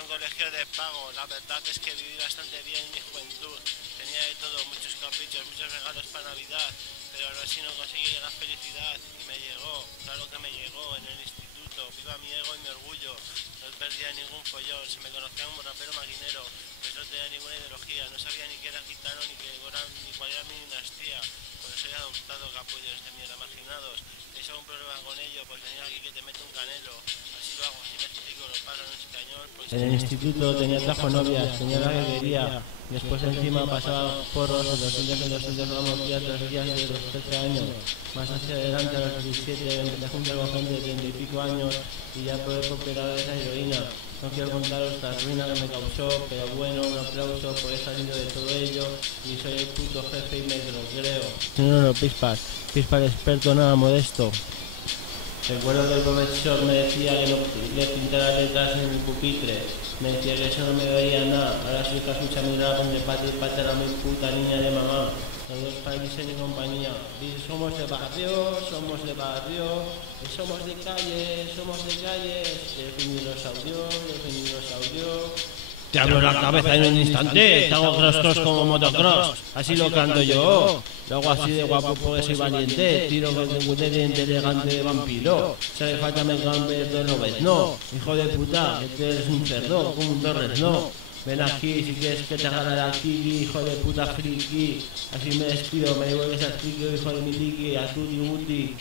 a un colegio de pago. La verdad es que viví bastante bien en mi juventud. Tenía de todo, muchos caprichos, muchos regalos para Navidad, pero ahora sí no conseguí la felicidad y me llegó, claro que me llegó en el instituto. Viva mi ego y mi orgullo. No perdía ningún follón, se me conocía como rapero maquinero, pues no tenía ninguna ideología, no sabía ni qué era gitano ni cuál era mi dinastía. Pues soy adoptado, capullos de mierda, marginados. ¿Tenéis algún problema con ello? Pues venía aquí que te meto un canelo. Así lo hago, así me explico, lo paro en español. Pues En el instituto tenía trajo novias, tenía la que quería. Después encima pasaba porros de 200 gramos días, 3 días de los 13 años. Más hacia adelante a los 17 empecé a juntar con gente de 30 y pico años y ya poder cooperar esa heroína. No quiero contaros la ruina que me causó, pero bueno, un aplauso por haber salido de todo ello y soy el puto jefe y me lo creo. No, Pispas experto, nada modesto. Recuerdo que el profesor me decía que no le pintara letras en el pupitre. Me decía que eso no me veía nada. Ahora soy casucha mirada con de pata y pata era mi puta niña de mamá. Los dos países y compañía. Dice, somos de barrio, somos de calle. Definiros audio. Te abro la cabeza en un instante, te hago cross como motocross, así lo canto yo. Lo hago así de guapo porque soy valiente, tiro con un diente elegante de vampiro. Si hace falta me cambie de lo ves, no, hijo de puta, que tú eres un cerdo, como un Torres, no. Ven aquí si quieres que te agarre aquí, hijo de puta friki. Así me despido, me devuelves al friki, hijo de mi tiki, a tutti guti.